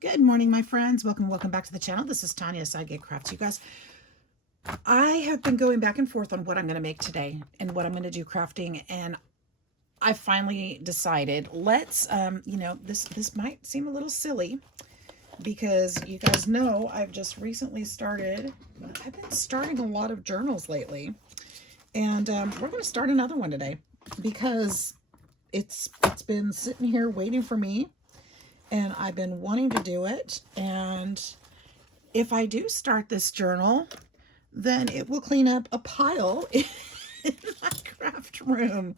Good morning, my friends. Welcome back to the channel. This is Tanya, Sidegigcrafts. You guys, I have been going back and forth on what I'm going to make today and what I'm going to do crafting, and I finally decided, let's, this might seem a little silly because you guys know I've just recently started, I've been starting a lot of journals lately, and we're going to start another one today because it's been sitting here waiting for me. And I've been wanting to do it. And if I do start this journal, then it will clean up a pile in my craft room.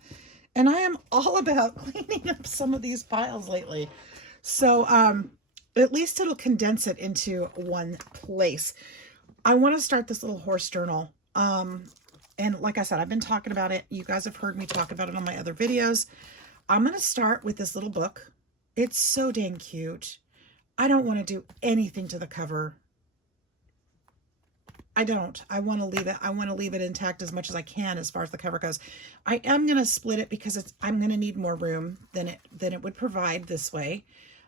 And I am all about cleaning up some of these piles lately. So at least it'll condense it into one place. I want to start this little horse journal. And like I said, I've been talking about it. You guys have heard me talk about it on my other videos. I'm going to start with this little book. It's so dang cute. I don't want to do anything to the cover. I don't. I want to leave it. I want to leave it intact as much as I can as far as the cover goes. I am going to split it because I'm going to need more room than it would provide this way.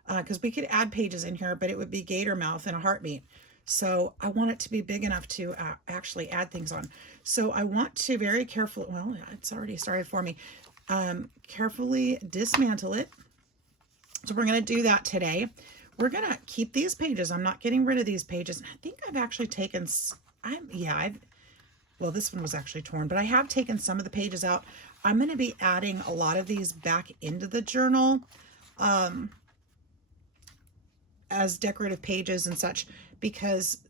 Because we could add pages in here, but it would be gator mouth and a heartbeat. So I want it to be big enough to actually add things on. So I want to very carefully, well, it's already started for me, carefully dismantle it. So we're going to do that today. We're going to keep these pages. I'm not getting rid of these pages. I think I've actually taken, well, this one was actually torn, but I have taken some of the pages out. I'm going to be adding a lot of these back into the journal as decorative pages and such, because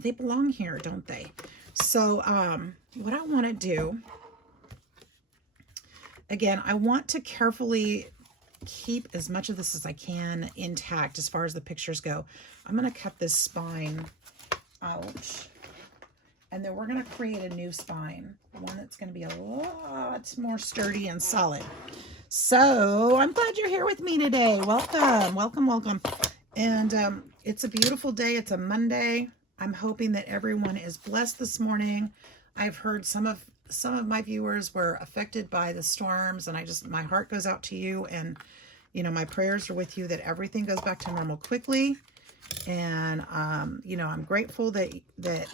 they belong here, don't they? So what I want to do, again, I want to carefully keep as much of this as I can intact as far as the pictures go. I'm going to cut this spine out, and then we're going to create a new spine, one that's going to be a lot more sturdy and solid. So I'm glad you're here with me today. Welcome. And it's a beautiful day. It's a Monday. I'm hoping that everyone is blessed this morning. I've heard some of my viewers were affected by the storms, and my heart goes out to you, and my prayers are with you that everything goes back to normal quickly. And I'm grateful that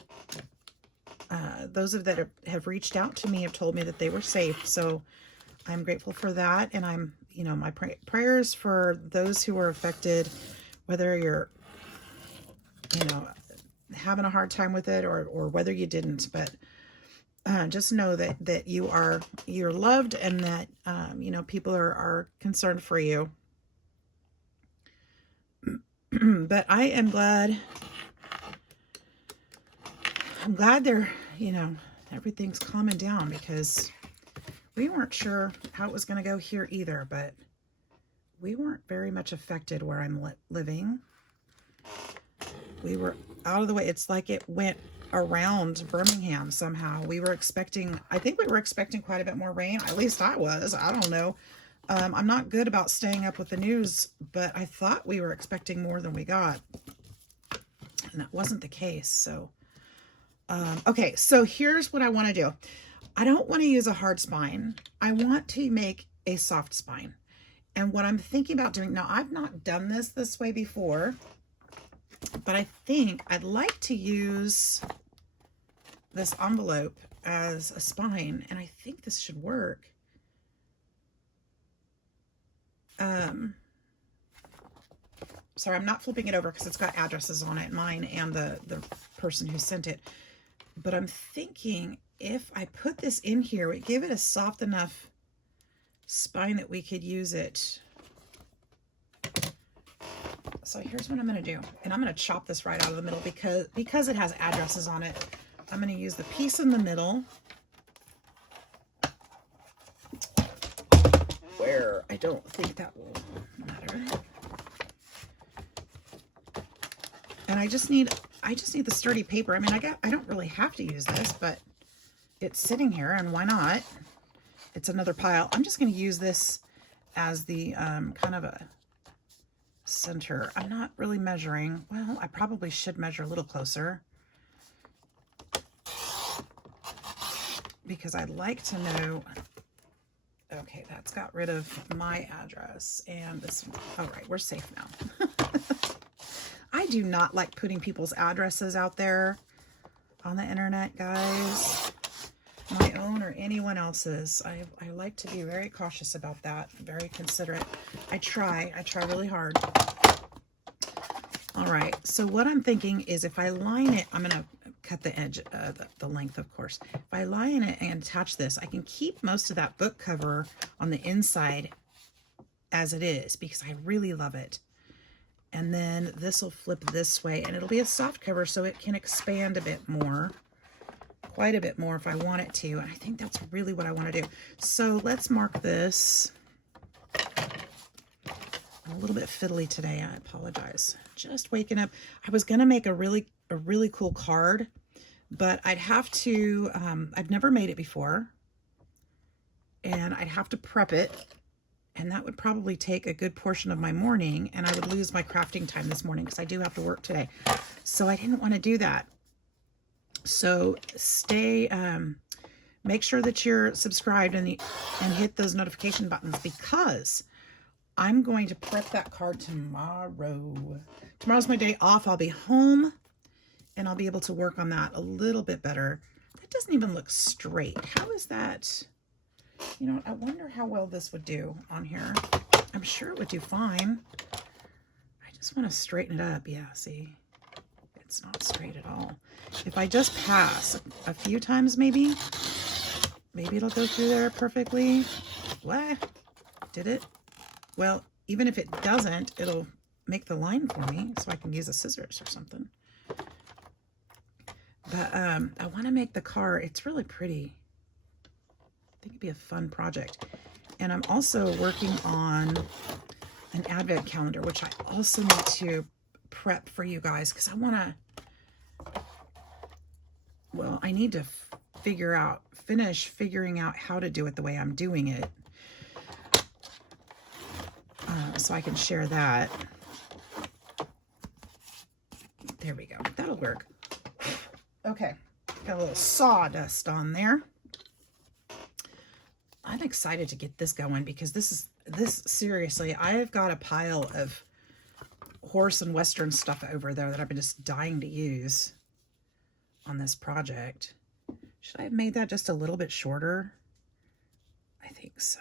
those that have reached out to me have told me that they were safe. So I'm grateful for that. And I'm my prayers for those who were affected, whether you're having a hard time with it or whether you didn't, but just know that you're loved, and that people are concerned for you. But I am glad. I'm glad everything's calming down, because we weren't sure how it was going to go here either, but we weren't very much affected where I'm living. We were out of the way. It's like it went around Birmingham somehow. I think we were expecting quite a bit more rain. At least I was. I don't know. I'm not good about staying up with the news, but I thought we were expecting more than we got, and that wasn't the case. So, okay, so here's what I want to do. I don't want to use a hard spine. I want to make a soft spine. And what I'm thinking about doing, now I've not done this way before, but I think I'd like to use this envelope as a spine, and I think this should work. Sorry, I'm not flipping it over because it's got addresses on it, mine and the person who sent it. But I'm thinking if I put this in here, we give it a soft enough spine that we could use it. So here's what I'm going to do. And I'm going to chop this right out of the middle because it has addresses on it. I'm going to use the piece in the middle where I don't think that will matter. And I just need the sturdy paper. I mean, I don't really have to use this, but it's sitting here, and why not? It's another pile. I'm just going to use this as the kind of a center. I'm not really measuring. Well, I probably should measure a little closer, because I'd like to know. Okay, that's got rid of my address, and this. All right, we're safe now. do not like putting people's addresses out there on the internet, guys. My own or anyone else's. I like to be very cautious about that, very considerate. I try really hard. All right, so what I'm thinking is if I line it, I'm gonna cut the edge, the length, of course. If I line it and attach this, I can keep most of that book cover on the inside as it is because I really love it. And then this will flip this way and it'll be a soft cover so it can expand a bit more. Quite a bit more if I want it to. And I think that's really what I want to do. So let's mark this. I'm a little bit fiddly today. I apologize. Just waking up. I was going to make a really cool card, but I'd have to, I've never made it before. And I'd have to prep it. And that would probably take a good portion of my morning. And I would lose my crafting time this morning because I do have to work today. So I didn't want to do that. So stay, make sure that you're subscribed and hit those notification buttons because I'm going to prep that card tomorrow. Tomorrow's my day off. I'll be home and I'll be able to work on that a little bit better. That doesn't even look straight. How is that? You know, I wonder how well this would do on here. I'm sure it would do fine. I just want to straighten it up. Yeah, see? It's not straight at all. If I just pass a few times, maybe it'll go through there perfectly. What? Did it? Well, even if it doesn't, it'll make the line for me so I can use a scissors or something. But I want to make the car. It's really pretty. I think it'd be a fun project. And I'm also working on an advent calendar, which I also need to prep for you guys because I want to, well, I need to finish figuring out how to do it the way I'm doing it. So I can share that. There we go. That'll work. Okay. Got a little sawdust on there. I'm excited to get this going because this seriously, I've got a pile of horse and western stuff over there that I've been just dying to use on this project. Should I have made that just a little bit shorter? I think so.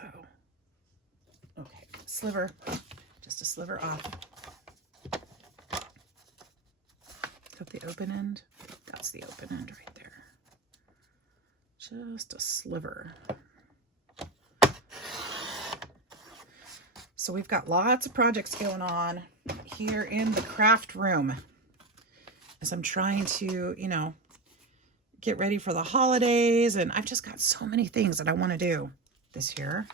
Okay, sliver, just a sliver off. Is that the open end? That's the open end right there. Just a sliver. So we've got lots of projects going on here in the craft room as I'm trying to, you know, get ready for the holidays. And I've just got so many things that I want to do this year.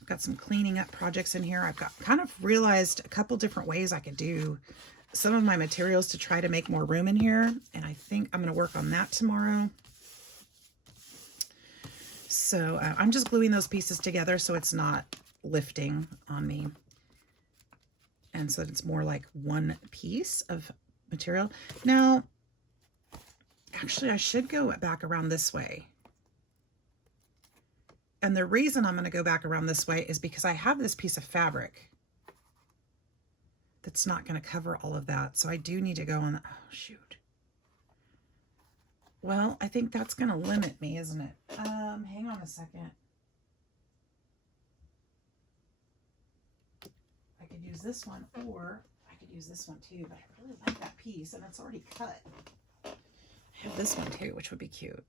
I've got some cleaning up projects in here. I've got kind of realized a couple different ways I could do some of my materials to try to make more room in here. And I think I'm going to work on that tomorrow. So I'm just gluing those pieces together so it's not lifting on me. And so it's more like one piece of material. Now, actually, I should go back around this way. And the reason I'm going to go back around this way is because I have this piece of fabric that's not going to cover all of that. So I do need to go on. Oh, shoot. Well, I think that's going to limit me, isn't it? Hang on a second. I could use this one, or I could use this one too, but I really like that piece, and it's already cut. I have this one too, which would be cute.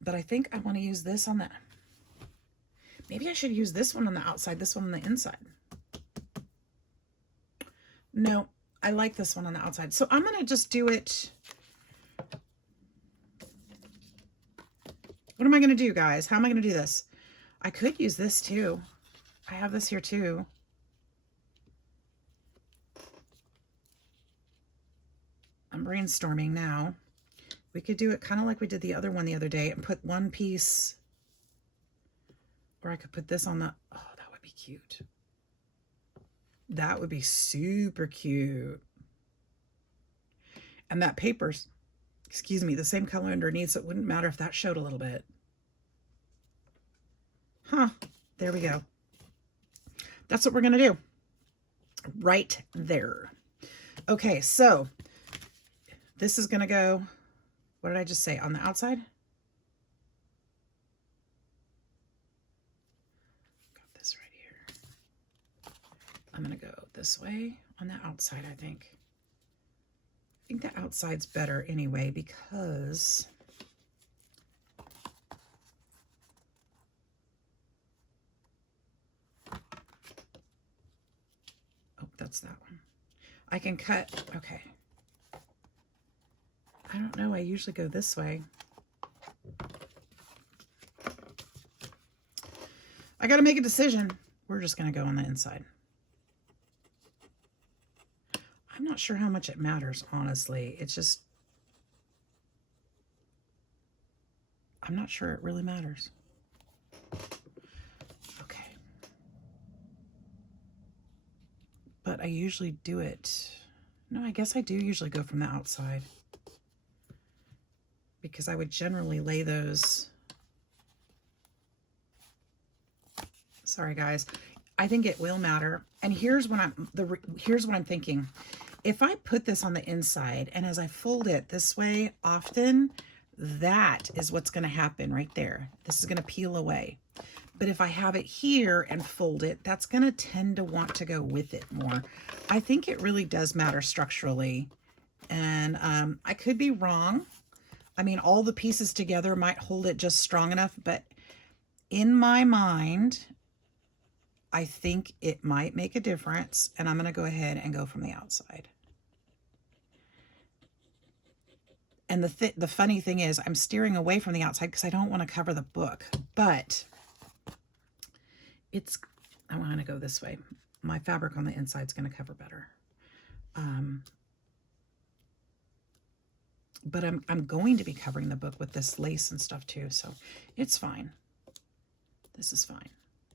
But I think I want to use this on the... Maybe I should use this one on the outside, this one on the inside. No, I like this one on the outside. So I'm going to just do it... What am I going to do, guys? How am I going to do this? I could use this too. I have this here too. I'm brainstorming now. We could do it kind of like we did the other one the other day and put one piece, or I could put this on the, oh, that would be cute. That would be super cute. And that paper's, excuse me, the same color underneath, so it wouldn't matter if that showed a little bit. Huh, there we go. That's what we're going to do right there. Okay, so this is going to go, what did I just say, on the outside? Got this right here. I'm going to go this way on the outside, I think. I think the outside's better anyway because oh, that's that one. I can cut, okay. I don't know, I usually go this way. I got to make a decision. We're just going to go on the inside. I'm not sure how much it matters, honestly. It's just, I'm not sure it really matters. Okay. But I usually do it. No, I guess I do usually go from the outside, because I would generally lay those. Sorry, guys. I think it will matter. And here's what I'm thinking. If I put this on the inside and as I fold it this way often, that is what's going to happen right there. This is going to peel away. But if I have it here and fold it, that's going to tend to want to go with it more. I think it really does matter structurally. And I could be wrong. I mean, all the pieces together might hold it just strong enough, but in my mind, I think it might make a difference, and I'm going to go ahead and go from the outside. And the funny thing is, I'm steering away from the outside because I don't want to cover the book, but I want to go this way. My fabric on the inside is going to cover better. But I'm going to be covering the book with this lace and stuff too, so it's fine. This is fine.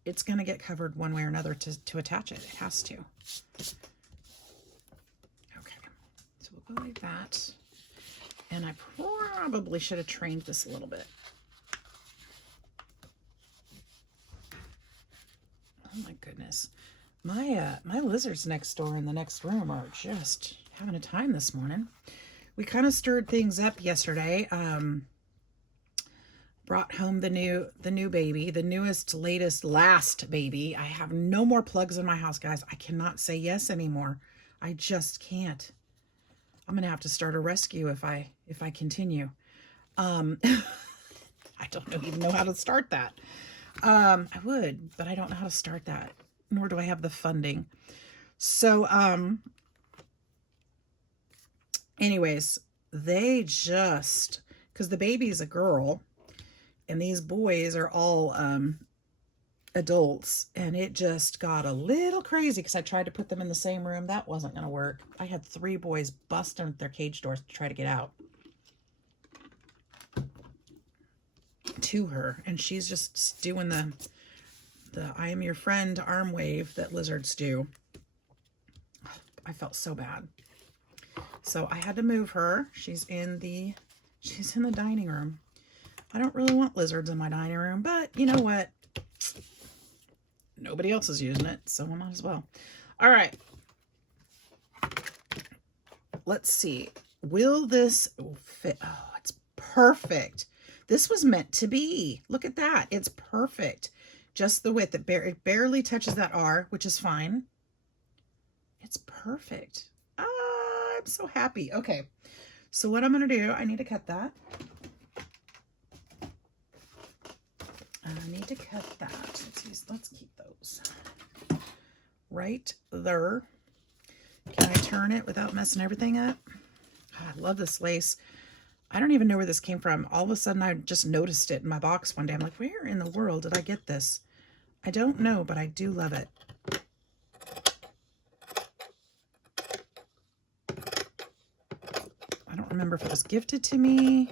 It's going to get covered one way or another to attach it. It has to. Okay, so we'll go like that. And I probably should have trained this a little bit. Oh my goodness. My lizards next door in the next room are just having a time this morning. We kind of stirred things up yesterday. Brought home the new baby, the newest, latest, last baby. I have no more plugs in my house, guys. I cannot say yes anymore. I just can't. I'm gonna have to start a rescue if I continue. I don't even know how to start that. I would, but I don't know how to start that, nor do I have the funding. So, anyways, they just, because the baby is a girl, and these boys are all adults, and it just got a little crazy because I tried to put them in the same room. That wasn't going to work. I had 3 boys busting their cage doors to try to get out to her, and she's just doing the I am your friend arm wave that lizards do. I felt so bad. So I had to move her. She's in the dining room. I don't really want lizards in my dining room, but you know what? Nobody else is using it, so I might as well. All right. Let's see. Will this fit? Oh, it's perfect. This was meant to be. Look at that. It's perfect. Just the width. It barely touches that R, which is fine. It's perfect. I'm so happy. Okay. So what I'm going to do, I need to cut that. I need to cut that. Let's keep those right there. Can I turn it without messing everything up? Oh, I love this lace. I don't even know where this came from. All of a sudden, I just noticed it in my box one day. I'm like, where in the world did I get this? I don't know, but I do love it. I don't remember if it was gifted to me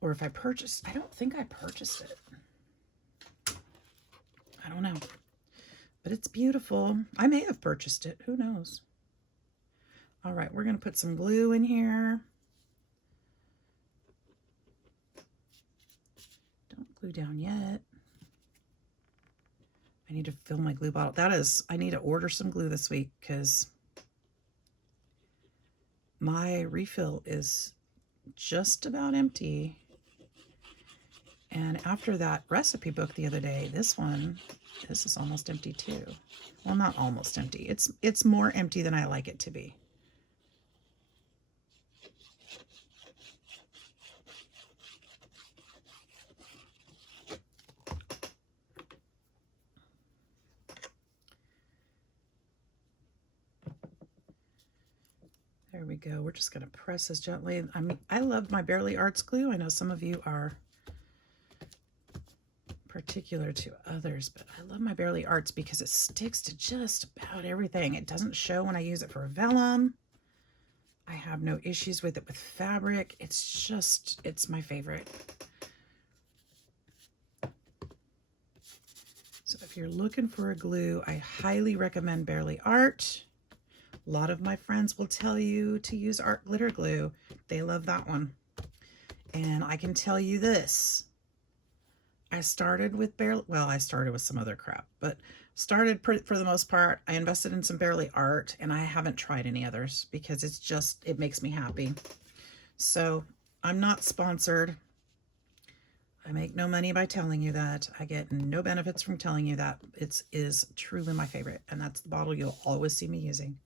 or if I purchased. I don't think I purchased it. I don't know. But it's beautiful. I may have purchased it. Who knows? All right, we're going to put some glue in here. Don't glue down yet. I need to fill my glue bottle. I need to order some glue this week because my refill is just about empty. And after that recipe book the other day, this is almost empty too. Well, not almost empty. It's more empty than I like it to be. There we go. We're just going to press this gently. I love my Barely Arts glue. I know some of you are particular to others, but I love my Barely Arts because it sticks to just about everything. It doesn't show when I use it for vellum. I have no issues with it with fabric. It's my favorite. So if you're looking for a glue, I highly recommend Barely Art. A lot of my friends will tell you to use art glitter glue. They love that one. And I can tell you this. I started with I started with some other crap, but started for the most part. I invested in some Barely Art, and I haven't tried any others because it makes me happy. So I'm not sponsored. I make no money by telling you that. I get no benefits from telling you that. It is truly my favorite, and that's the bottle you'll always see me using.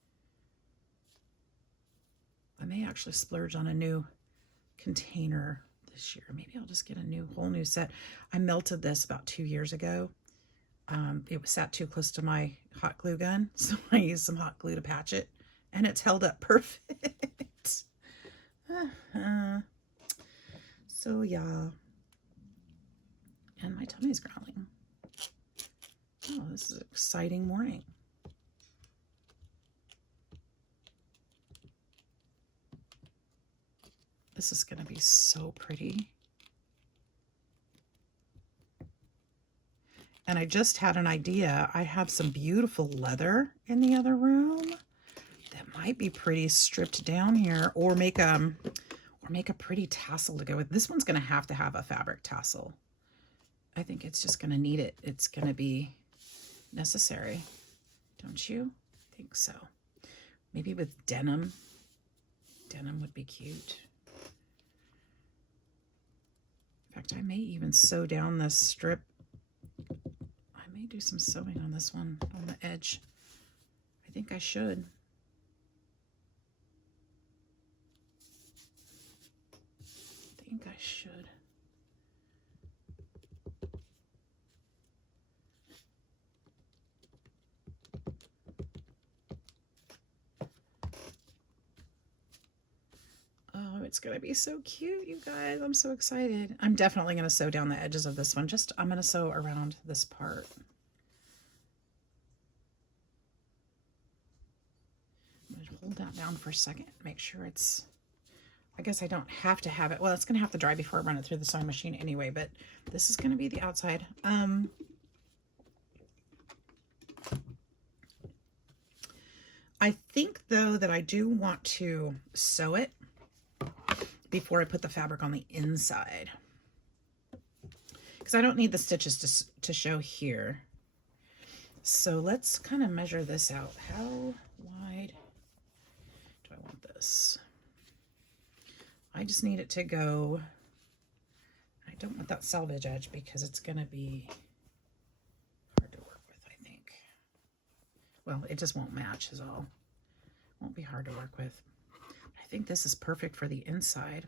I may actually splurge on a new container this year. Maybe I'll just get a whole new set. I melted this about 2 years ago. It was sat too close to my hot glue gun, so I used some hot glue to patch it, and it's held up perfect. So yeah. And my tummy's growling. Oh, this is an exciting morning. This is going to be so pretty. And I just had an idea. I have some beautiful leather in the other room that might be pretty stripped down here, or make a pretty tassel to go with. This one's going to have a fabric tassel. I think it's just going to need it. It's going to be necessary. Don't you? I think so. Maybe with denim. Denim would be cute. In fact, I may even sew down this strip. I may do some sewing on this one, on the edge. I think I should. Oh, it's going to be so cute, you guys. I'm so excited. I'm definitely going to sew down the edges of this one. I'm going to sew around this part. I'm going to hold that down for a second. Make sure it's... I guess I don't have to have it. Well, it's going to have to dry before I run it through the sewing machine anyway, but this is going to be the outside. I think, though, that I do want to sew it before I put the fabric on the inside, because I don't need the stitches to show here. So let's kind of measure this out. How wide do I want this? I just need it to go. I don't want that selvage edge because it's going to be hard to work with, I think. Well, it just won't match is all. Won't be hard to work with. I think this is perfect for the inside.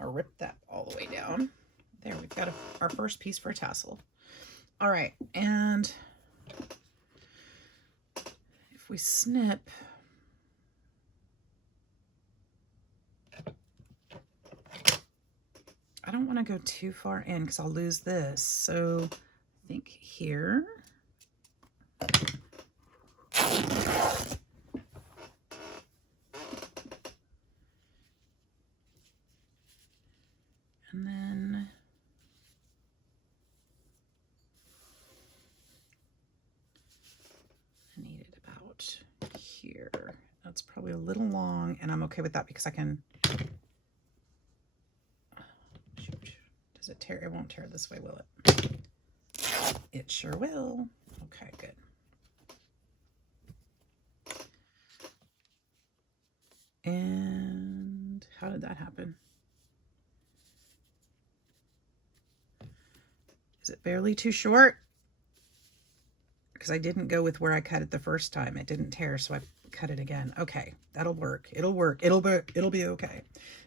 I'll rip that all the way down. There, we've got our first piece for a tassel. All right, and if we snip, I don't want to go too far in because I'll lose this. So I think here. And then I need it about here. That's probably a little long, and I'm okay with that because I can, shoot, Does it tear? It won't tear this way, will it? It sure will. Okay, good. And how did that happen? Is it barely too short? Because I didn't go with where I cut it the first time. It didn't tear, so I cut it again. Okay, that'll work. It'll work. It'll be okay.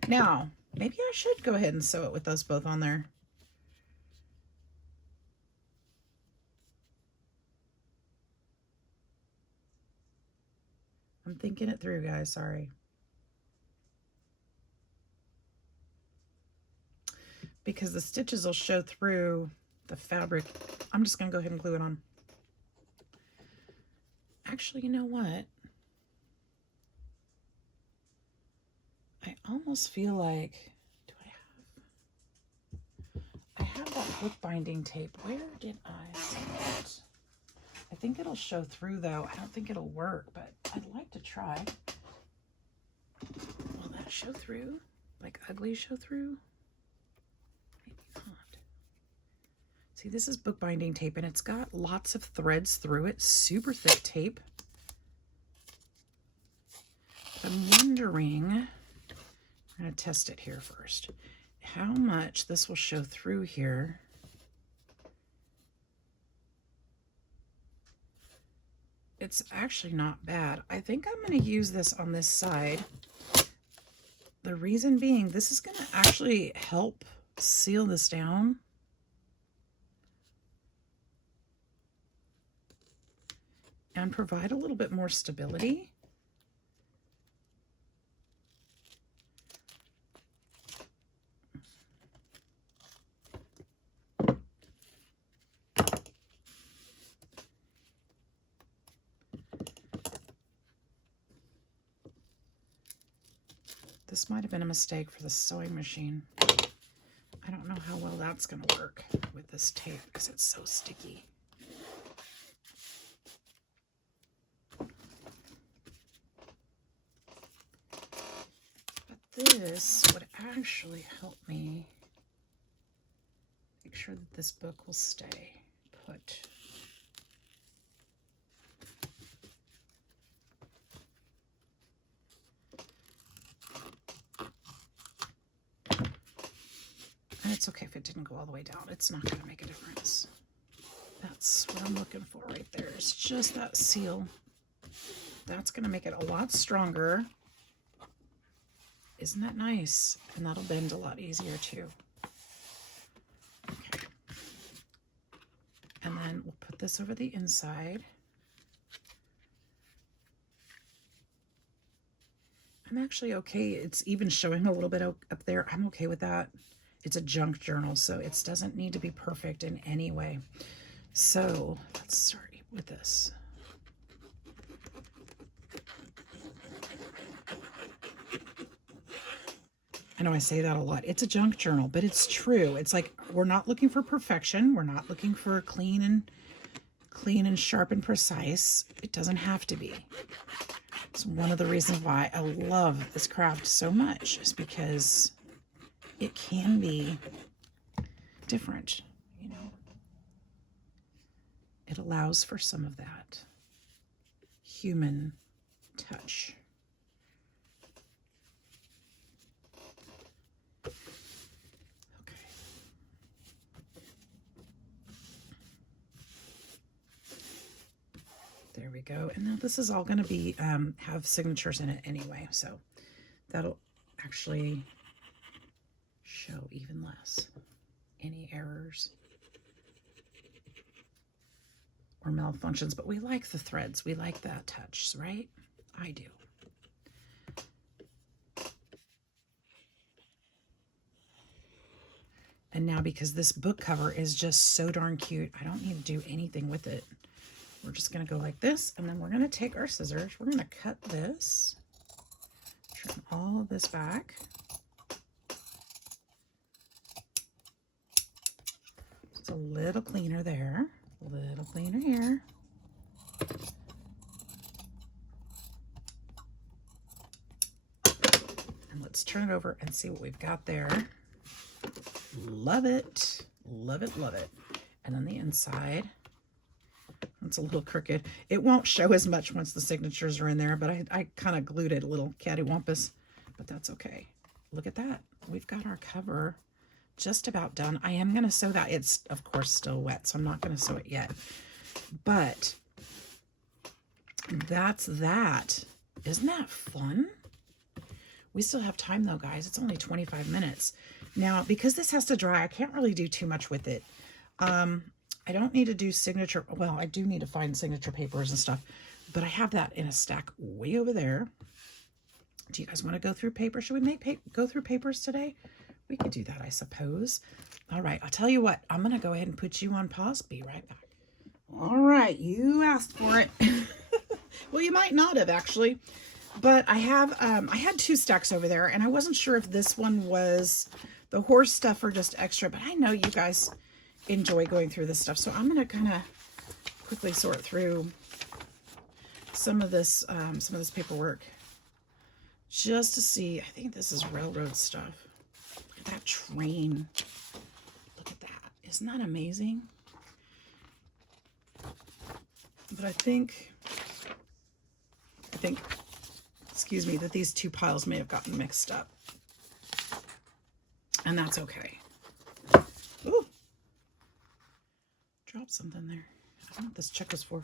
Now, maybe I should go ahead and sew it with those both on there. I'm thinking it through, guys. Sorry. Because the stitches will show through the fabric. I'm just going to go ahead and glue it on. Actually, you know what? I almost feel like, do I have that bookbinding tape. Where did I set it? I think it'll show through though. I don't think it'll work, but I'd like to try. Will that show through? Like ugly show through? Maybe not. See, this is bookbinding tape and it's got lots of threads through it. Super thick tape. I'm wondering, I'm going to test it here first, how much this will show through here. It's actually not bad. I think I'm going to use this on this side. The reason being, this is going to actually help seal this down. And provide a little bit more stability. This might have been a mistake for the sewing machine. I don't know how well that's going to work with this tape because it's so sticky. But this would actually help me make sure that this book will stay put. And it's okay if it didn't go all the way down. It's not going to make a difference. That's what I'm looking for right there. It's just that seal. That's going to make it a lot stronger. Isn't that nice? And that'll bend a lot easier too. Okay. And then we'll put this over the inside. I'm actually okay. It's even showing a little bit up there. I'm okay with that. It's a junk journal, so it doesn't need to be perfect in any way. So let's start with this. I know I say that a lot. It's a junk journal, but it's true. It's like we're not looking for perfection. We're not looking for clean and sharp and precise. It doesn't have to be. It's one of the reasons why I love this craft so much, is because it can be different, you know. It allows for some of that human touch. Okay. There we go. And now this is all going to be have signatures in it anyway, so that'll actually show even less any errors or malfunctions. But we like the threads. We like that touch, right? I do. And now, because this book cover is just so darn cute, I don't need to do anything with it. We're just going to go like this, and then we're going to take our scissors. We're going to cut this, trim all of this back. It's a little cleaner there, a little cleaner here. And let's turn it over and see what we've got there. Love it. Love it, love it. And then the inside, it's a little crooked. It won't show as much once the signatures are in there, but I kind of glued it a little cattywampus, but that's okay. Look at that. We've got our cover just about done. I am going to sew that. It's, of course, still wet, so I'm not going to sew it yet. But that's that. Isn't that fun? We still have time, though, guys. It's only 25 minutes. Now, because this has to dry, I can't really do too much with it. I don't need to do signature. Well, I do need to find signature papers and stuff, but I have that in a stack way over there. Do you guys want to go through paper? Should we go through papers today? We could do that, I suppose. All right, I'll tell you what. I'm going to go ahead and put you on pause. Be right back. All right, you asked for it. Well, you might not have, actually. But I had 2 stacks over there, and I wasn't sure if this one was the horse stuff or just extra, but I know you guys enjoy going through this stuff, so I'm going to kind of quickly sort through some of this paperwork just to see. I think this is railroad stuff. Look at that train. Look at that. Isn't that amazing? But I think, excuse me, that these 2 piles may have gotten mixed up. And that's okay. Ooh. Dropped something there. I don't know what this check was for.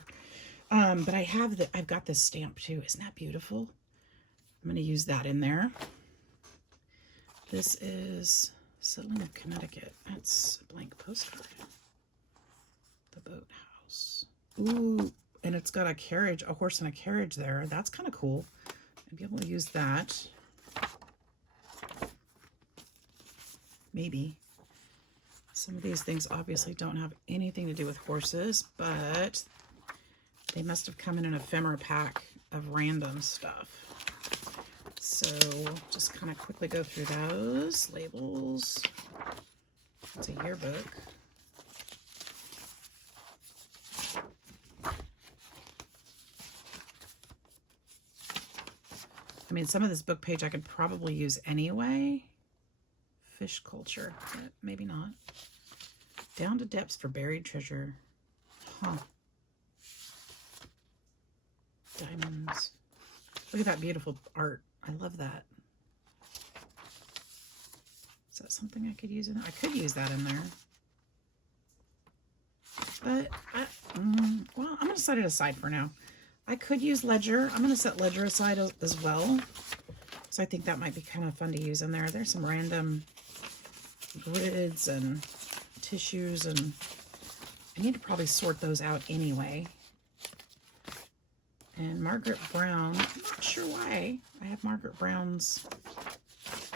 But I've got this stamp too. Isn't that beautiful? I'm going to use that in there. This is Settling of Connecticut. That's a blank postcard. The boathouse. Ooh, and it's got a horse and a carriage there. That's kind of cool. I'd be able to use that. Maybe. Some of these things obviously don't have anything to do with horses, but they must have come in an ephemera pack of random stuff. So we'll just kind of quickly go through those. Labels. It's a yearbook. I mean, some of this book page I could probably use anyway. Fish culture, but maybe not. Down to depths for buried treasure. Huh. Diamonds. Look at that beautiful art. I love that. Is that something I could use in there? I could use that in there. But, well, I'm going to set it aside for now. I could use ledger. I'm going to set ledger aside as well. So I think that might be kind of fun to use in there. There's some random grids and tissues, and I need to probably sort those out anyway. And Margaret Brown, I'm not sure why I have Margaret Brown's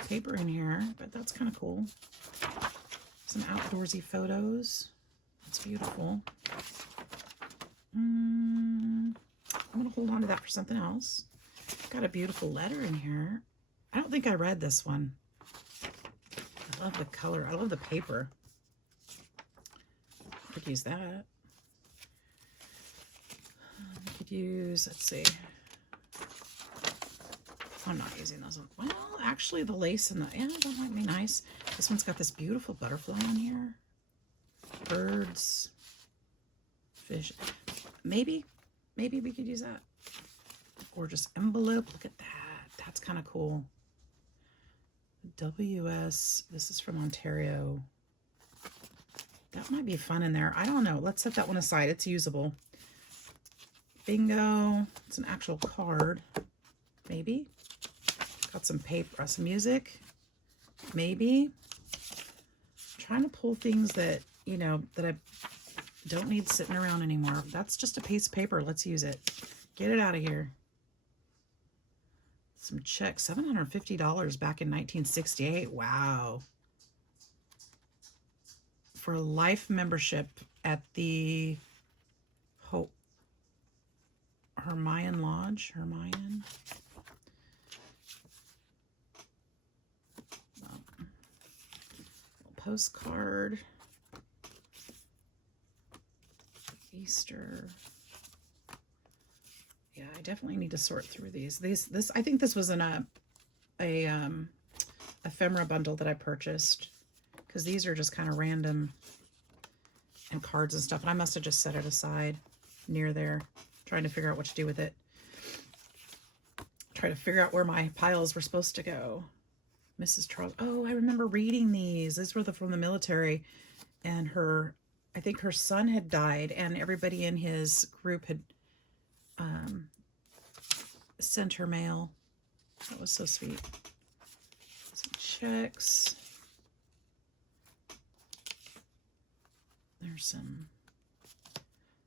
paper in here, but that's kind of cool. Some outdoorsy photos. That's beautiful. I'm going to hold on to that for something else. Got a beautiful letter in here. I don't think I read this one. I love the color. I love the paper. I could use that. I could use, let's see. I'm not using those ones. Well, actually the lace and the, yeah, that might be nice. This one's got this beautiful butterfly on here. Birds. Fish. Maybe we could use that. Gorgeous envelope. Look at that. That's kind of cool. WS. This is from Ontario. That might be fun in there. I don't know. Let's set that one aside. It's usable. Bingo. It's an actual card. Maybe. Got some paper, some music. Maybe. I'm trying to pull things that, you know, that I don't need sitting around anymore. That's just a piece of paper. Let's use it. Get it out of here. Some checks. $750 back in 1968. Wow. For a life membership at the Hermione Lodge. Hermione. Postcard. Easter. Yeah, I definitely need to sort through these. I think this was in a ephemera bundle that I purchased because these are just kind of random and cards and stuff. And I must have just set it aside near there, trying to figure out what to do with it. Try to figure out where my piles were supposed to go. Mrs. Charles. Oh, I remember reading these. These were from the military, and I think her son had died, and everybody in his group had sent her mail. That was so sweet. Some checks. There's some.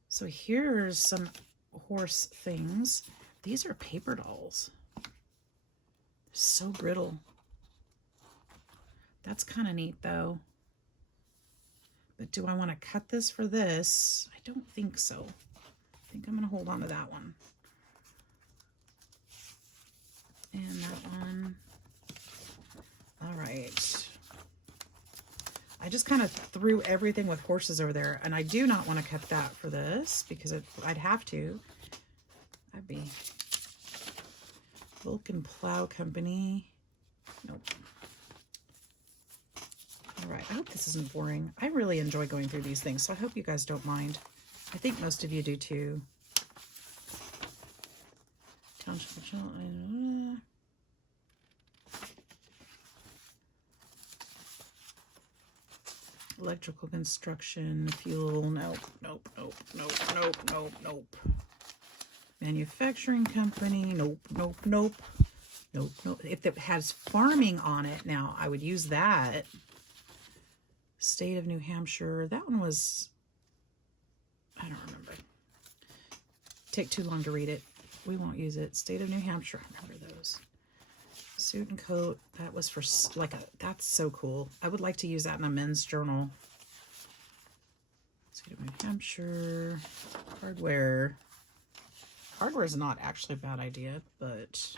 So here's some horse things. These are paper dolls. They're so brittle. That's kind of neat though. But do I want to cut this for this? I don't think so. I think I'm going to hold on to that one. And that one. All right. I just kind of threw everything with horses over there. And I do not want to cut that for this because I'd have to. That'd be Vulcan Plow Company. Nope. All right. I hope this isn't boring. I really enjoy going through these things, so I hope you guys don't mind. I think most of you do too. Electrical construction, fuel, nope, nope, nope, nope, nope, nope, nope. Manufacturing company, nope, nope, nope, nope, nope. If it has farming on it now, I would use that. State of New Hampshire, that one was, I don't remember. Take too long to read it. We won't use it. State of New Hampshire, I remember those. Suit and coat, that was for like that's so cool. I would like to use that in a men's journal. State of New Hampshire, hardware. Hardware is not actually a bad idea, but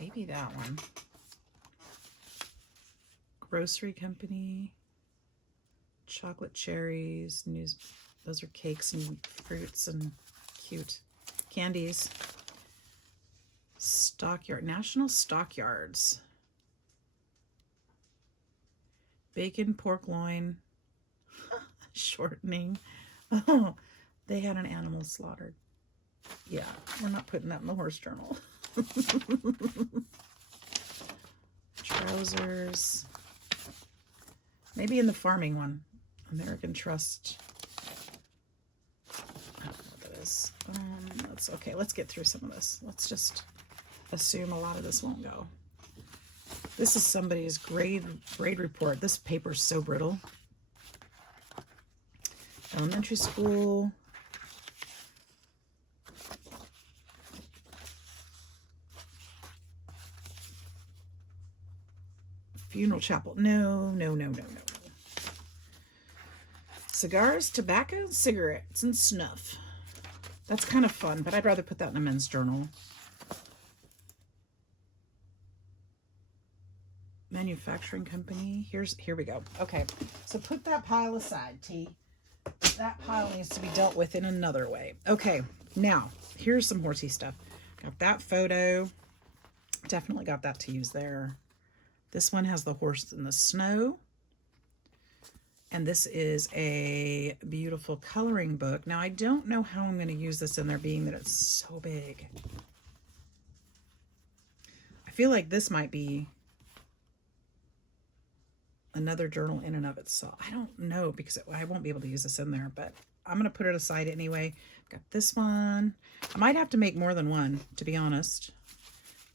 maybe that one. Grocery company, chocolate cherries, those are cakes and fruits and cute candies. Stockyard, National Stockyards. Bacon, pork loin, shortening. Oh, they had an animal slaughtered. Yeah, we're not putting that in the horse journal. Trousers. Maybe in the farming one. American Trust. I don't know what that is. That's okay. Let's get through some of this. Let's just assume a lot of this won't go. This is somebody's grade report. This paper is so brittle. Elementary school. Funeral chapel. No, no, no, no, no. Cigars, tobacco, cigarettes, and snuff. That's kind of fun, but I'd rather put that in a men's journal. Manufacturing company. Here we go. Okay, so put that pile aside, T. That pile needs to be dealt with in another way. Okay, now here's some horsey stuff. Got that photo. Definitely got that to use there. This one has the horse in the snow. And this is a beautiful coloring book. Now, I don't know how I'm going to use this in there, being that it's so big. I feel like this might be another journal in and of itself. I don't know, because I won't be able to use this in there, but I'm going to put it aside anyway. Got this one. I might have to make more than one, to be honest.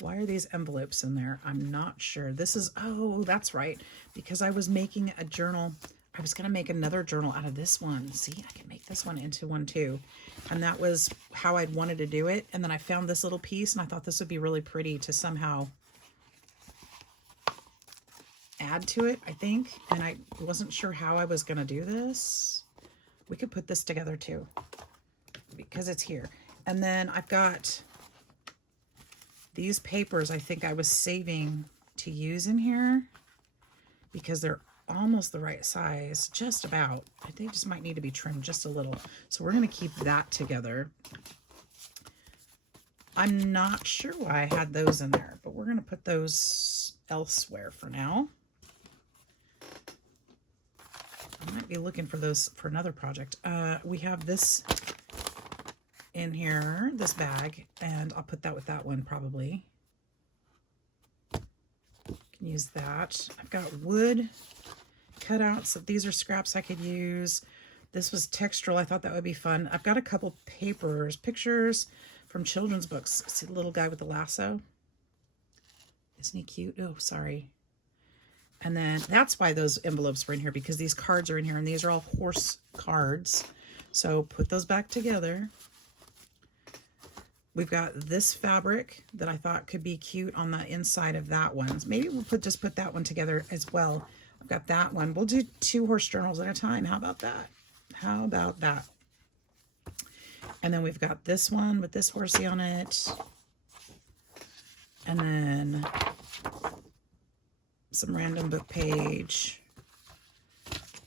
Why are these envelopes in there? I'm not sure. This is, oh, that's right. Because I was making a journal. I was going to make another journal out of this one. See, I can make this one into one too. And that was how I'd wanted to do it. And then I found this little piece, and I thought this would be really pretty to somehow add to it, I think. And I wasn't sure how I was going to do this. We could put this together too, because it's here. And then I've got these papers I think I was saving to use in here, because they're almost the right size, just about. They just might need to be trimmed just a little. So we're going to keep that together. I'm not sure why I had those in there, but we're going to put those elsewhere for now. I might be looking for those for another project. We have this in here, this bag, and I'll put that with that one probably. Can use that. I've got wood cutouts. So these are scraps I could use. This was textural. I thought that would be fun. I've got a couple pictures from children's books. See the little guy with the lasso? Isn't he cute? Oh, sorry. And then that's why those envelopes were in here, because these cards are in here, and these are all horse cards. So put those back together. We've got this fabric that I thought could be cute on the inside of that one. Maybe we'll just put that one together as well. I've got that one. We'll do 2 horse journals at a time. How about that? How about that? And then we've got this one with this horsey on it. And then some random book page.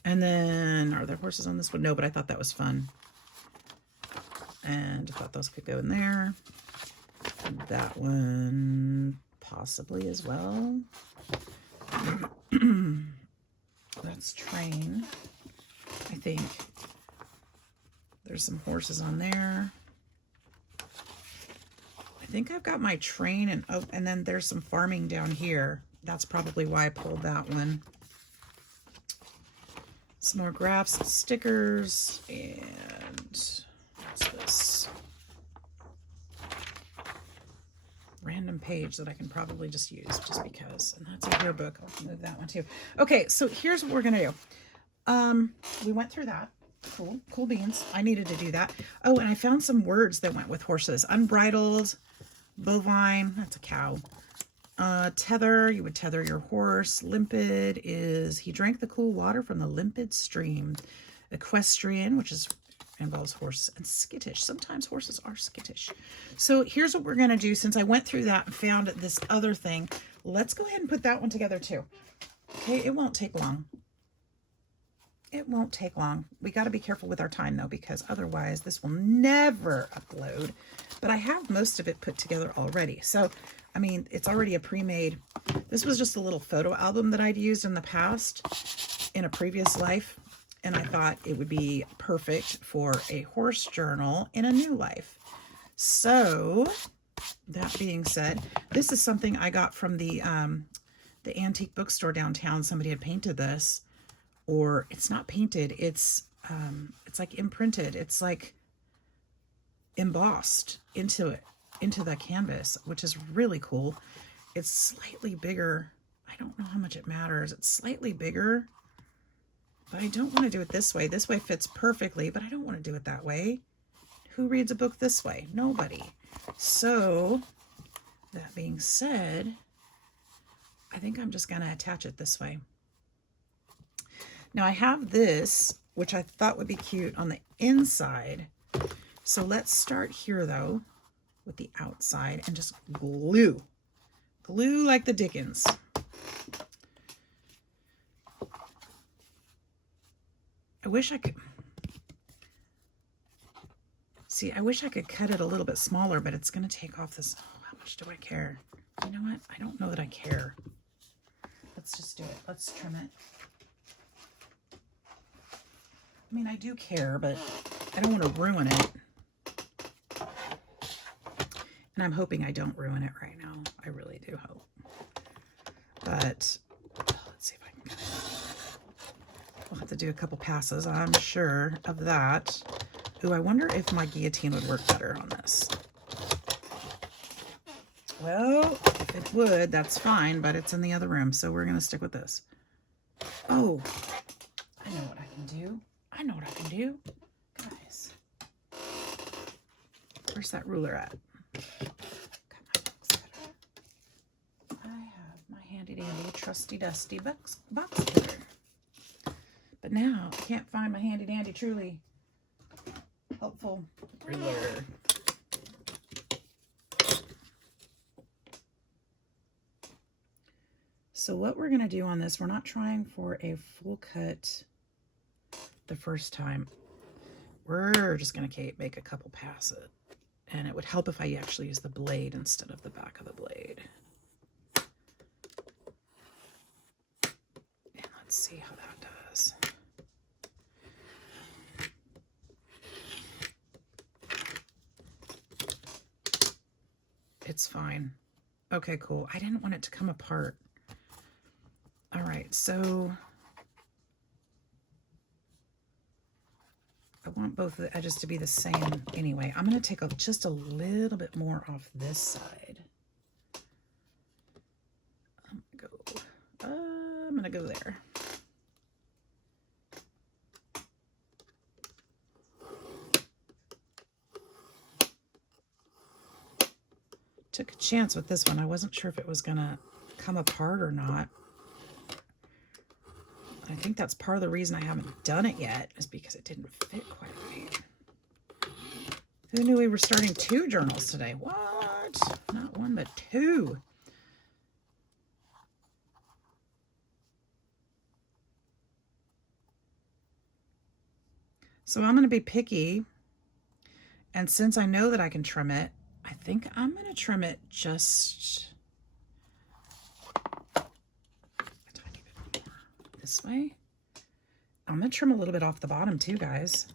And then, are there horses on this one? No, but I thought that was fun. And I thought those could go in there. And that one possibly as well. That's train, I think. There's some horses on there. I think I've got my train, and oh, and then there's some farming down here. That's probably why I pulled that one. Some more graphs and stickers, and what's this? Random page that I can probably just use just because. And that's a yearbook. I'll move that one too. Okay, so here's what we're gonna do. We went through that. Cool beans. I needed to do that. Oh, and I found some words that went with horses. Unbridled, bovine, that's a cow. Tether, you would tether your horse. Limpid is, he drank the cool water from the limpid stream. Equestrian, which involves horse, and skittish. Sometimes horses are skittish. So here's what we're going to do. Since I went through that and found this other thing, let's go ahead and put that one together too. Okay, it won't take long. It won't take long. We got to be careful with our time though, because otherwise this will never upload. But I have most of it put together already. So, I mean, it's already a pre-made. This was just a little photo album that I'd used in the past in a previous life. And I thought it would be perfect for a horse journal in a new life. So that being said, this is something I got from the antique bookstore downtown. Somebody had painted this. Or it's not painted, it's like imprinted. It's like embossed into the canvas, which is really cool. It's slightly bigger. I don't know how much it matters. It's slightly bigger, but I don't want to do it this way. This way fits perfectly, but I don't want to do it that way. Who reads a book this way? Nobody. So that being said, I think I'm just going to attach it this way. Now I have this, which I thought would be cute on the inside. So let's start here though with the outside and just glue. Glue like the Dickens. I wish I could, see, I wish I could cut it a little bit smaller, but it's going to take off this. Oh, how much do I care? You know what? I don't know that I care. Let's just do it. Let's trim it. I mean, I do care, but I don't want to ruin it. And I'm hoping I don't ruin it right now. I really do hope. But let's see if I can cut it. We'll have to do a couple passes, I'm sure of that. Ooh, I wonder if my guillotine would work better on this. Well, if it would, that's fine, but it's in the other room, so we're going to stick with this. Oh, I know what I can do. I know what I can do. Guys, where's that ruler at? I have my handy dandy trusty dusty box cutter. But now I can't find my handy dandy truly helpful ruler. So what we're going to do on this, we're not trying for a full cut the first time. We're just going to make a couple passes. And it would help if I actually use the blade instead of the back of the blade. And let's see how that does. It's fine. Okay, cool. I didn't want it to come apart. All right, so I want both of the edges to be the same anyway. I'm going to take just a little bit more off this side. I'm going to go there. Took a chance with this one. I wasn't sure if it was going to come apart or not. I think that's part of the reason I haven't done it yet, is because it didn't fit quite right. Who knew we were starting 2 journals today? What? Not 1, but 2. So I'm going to be picky. And since I know that I can trim it, I think I'm going to trim it just a tiny bit more this way. I'm going to trim a little bit off the bottom too, guys.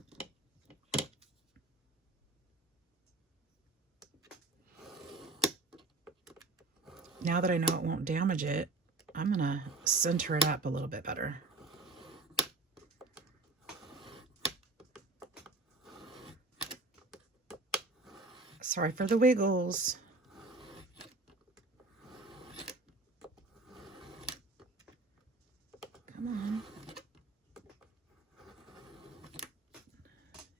Now that I know it won't damage it, I'm going to center it up a little bit better. Sorry for the wiggles. Come on.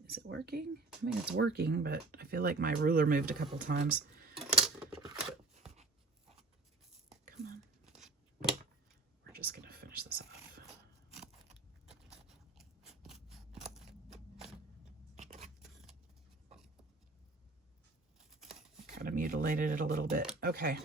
Is it working? I mean, it's working, but I feel like my ruler moved a couple times. Come on. We're just going to finish this off. Kind of mutilated it a little bit. Okay.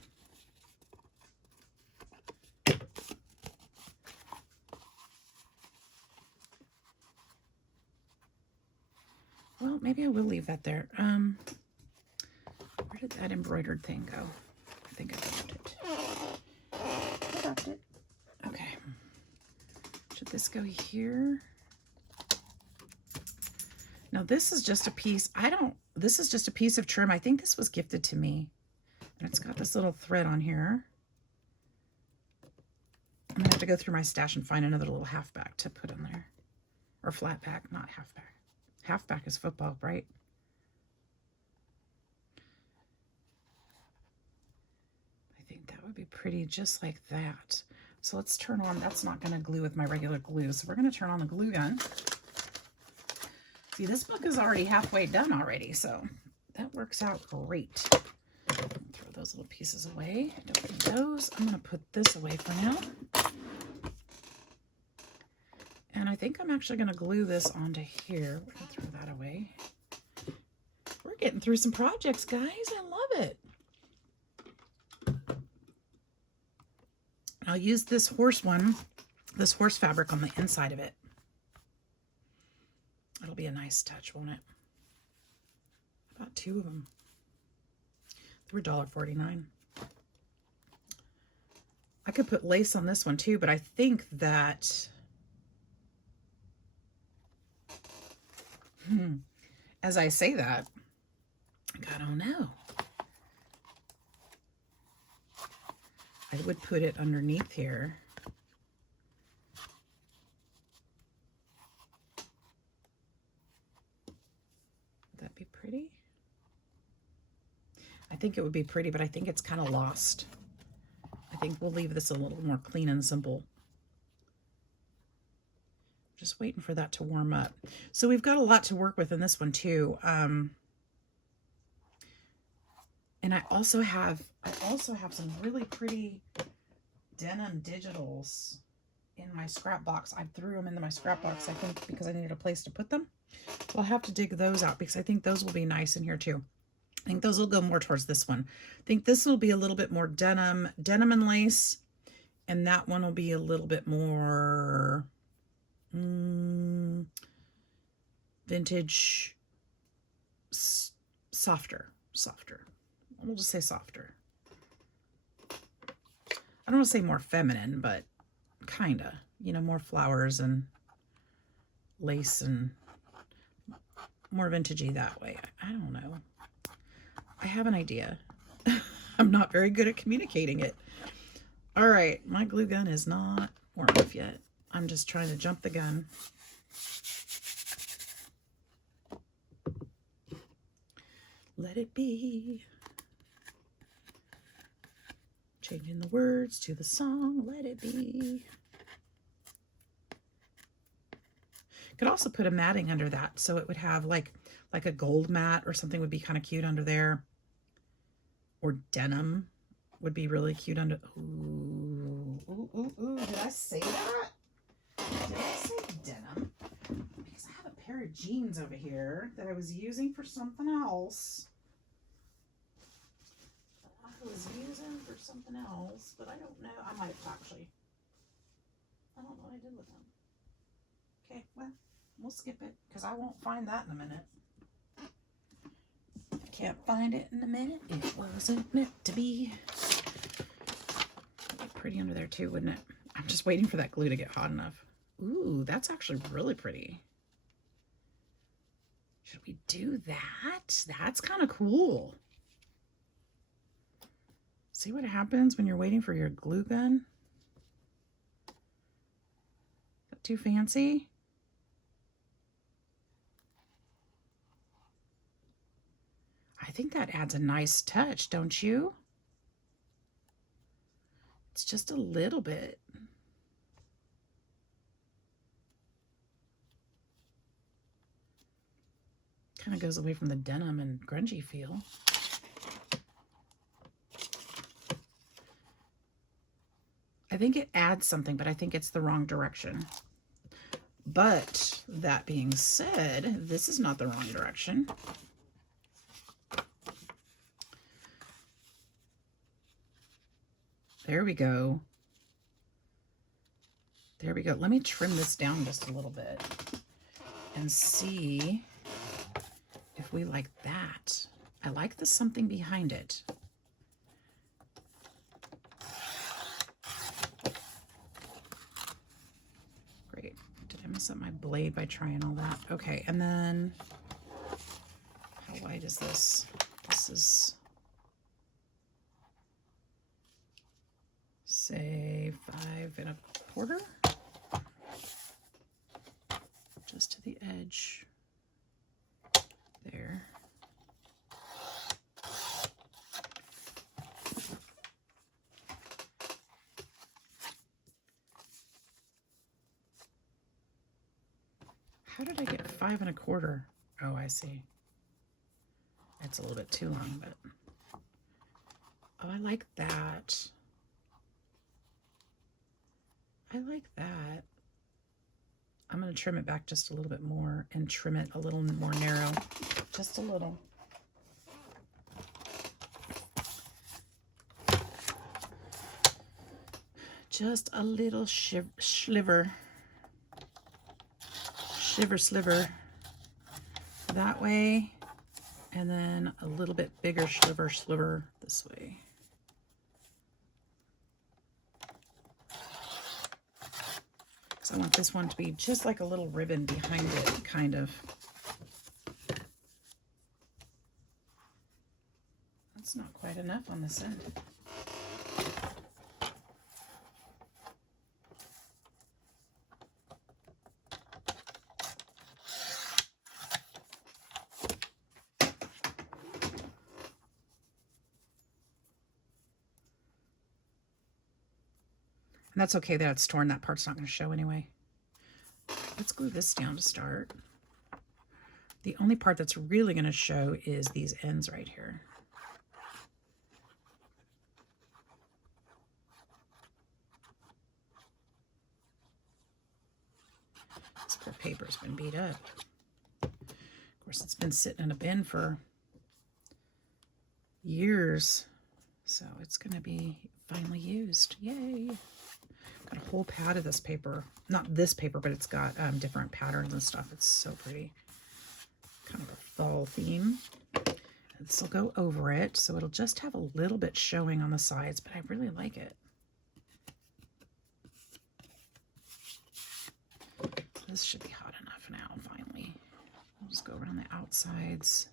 Well, maybe I will leave that there. Where did that embroidered thing go? I think I dropped it. I dropped it. Okay. Should this go here? Now this is just a piece. This is just a piece of trim. I think this was gifted to me. And it's got this little thread on here. I'm gonna have to go through my stash and find another little half back to put in there. Or flat back, not half back. Half back is football, right? I think that would be pretty just like that. So let's turn on, that's not gonna glue with my regular glue. So we're gonna turn on the glue gun. See, this book is already halfway done already, so that works out great. Throw those little pieces away. I don't need those. I'm gonna put this away for now. And I think I'm actually gonna glue this onto here. We're gonna throw that away. We're getting through some projects, guys. I love it. I'll use this horse fabric on the inside of it. It'll be a nice touch, won't it? I bought 2 of them. They were $1.49. I could put lace on this one too, but I think that as I say that, I don't know. I would put it underneath here. Would that be pretty? I think it would be pretty, but I think it's kind of lost. I think we'll leave this a little more clean and simple. Just waiting for that to warm up. So we've got a lot to work with in this one too. And I also have some really pretty denim digitals in my scrap box. I threw them into my scrap box, I think, because I needed a place to put them. So I'll have to dig those out because I think those will be nice in here too. I think those will go more towards this one. I think this will be a little bit more denim and lace, and that one will be a little bit more vintage, softer. softer. We'll just say softer. I don't want to say more feminine, but kind of, you know, more flowers and lace and more vintagey that way. I don't know. I have an idea. I'm not very good at communicating it. All right, my glue gun is not warm enough yet. I'm just trying to jump the gun. Let it be. Changing the words to the song, let it be. Could also put a matting under that, so it would have like a gold mat or something would be kind of cute under there. Or denim would be really cute under. Ooh, ooh, ooh, ooh. Did I say that? Did I say denim? Because I have a pair of jeans over here that I was using for something else. But I don't know. I might actually. I don't know what I did with them. Okay, well, we'll skip it because I won't find that in a minute. If I can't find it in a minute, it wasn't meant to be. It'd be pretty under there too, wouldn't it? I'm just waiting for that glue to get hot enough. Ooh, that's actually really pretty. Should we do that? That's kind of cool. See what happens when you're waiting for your glue gun? Is that too fancy? I think that adds a nice touch, don't you? It's just a little bit. Kind of goes away from the denim and grungy feel. I think it adds something, but I think it's the wrong direction. But that being said, this is not the wrong direction. There we go. There we go. Let me trim this down just a little bit and see if we like that. I like the something behind it. Great. Did I mess up my blade by trying all that? Okay, and then how wide is this? This is, say, 5 1/4. Just to the edge. There. How did I get 5 1/4? Oh, I see. That's a little bit too long, but oh, I like that. I like that. I'm going to trim it back just a little bit more and trim it a little more narrow. Just a little. Just a little sliver. Sliver that way. And then a little bit bigger sliver this way. I want this one to be just like a little ribbon behind it, kind of. That's not quite enough on this end. And that's okay that it's torn. That part's not going to show anyway. Let's glue this down to start. The only part that's really going to show is these ends right here. This poor paper's been beat up. Of course, it's been sitting in a bin for years. So it's going to be finally used. Yay! Got a whole pad of this paper. Not this paper, but it's got different patterns and stuff. It's so pretty. Kind of a fall theme. And this will go over it, so it'll just have a little bit showing on the sides, but I really like it. This should be hot enough now, finally. I'll just go around the outsides.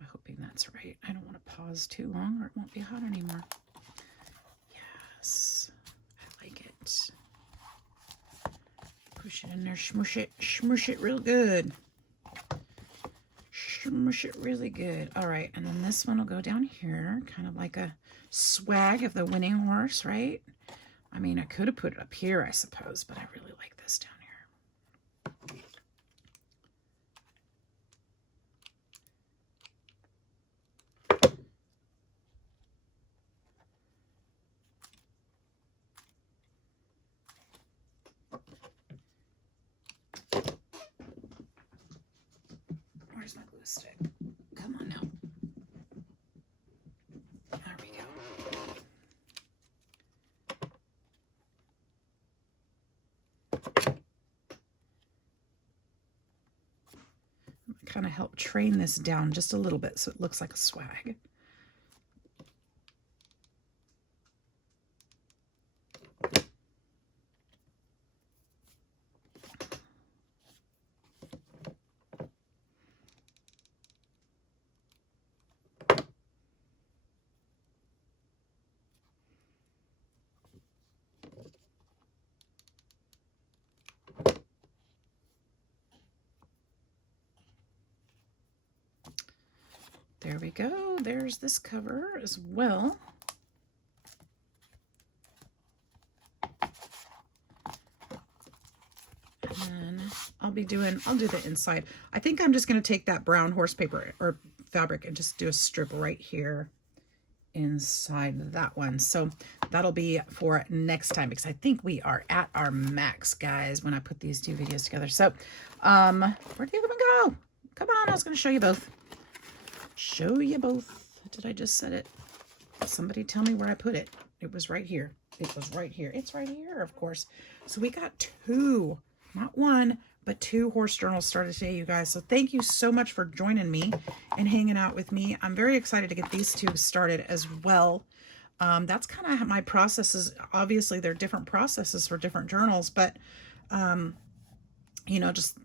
I'm hoping that's right. I don't want to pause too long or it won't be hot anymore. Yes, I like it. Push it in there, smush it real good. Smush it really good. All right, and then this one will go down here, kind of like a swag of the winning horse, right? I mean, I could have put it up here, I suppose, but I really like this down here. Where's my glue stick? Come on now. There we go. Kind of help train this down just a little bit so it looks like a swag. There we go. There's this cover as well. And I'll do the inside. I think I'm just going to take that brown horse paper or fabric and just do a strip right here inside that one. So that'll be for next time, because I think we are at our max, guys, when I put these two videos together. So where do you go? Come on, I was going to show you both. Show you both. Did I just set it? Somebody tell me where I put it. It was right here. It was right here. It's right here, of course. So we got two, not one, but two horse journals started today, you guys. So thank you so much for joining me and hanging out with me. I'm very excited to get these two started as well. That's kind of how my processes. Obviously, they're different processes for different journals, but you know, just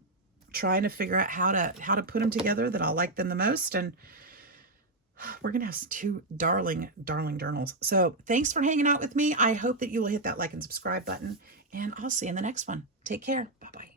trying to figure out how to put them together that I'll like them the most. And we're gonna have two darling journals. So thanks for hanging out with me. I hope that you will hit that like and subscribe button, and I'll see you in the next one. Take care. Bye bye.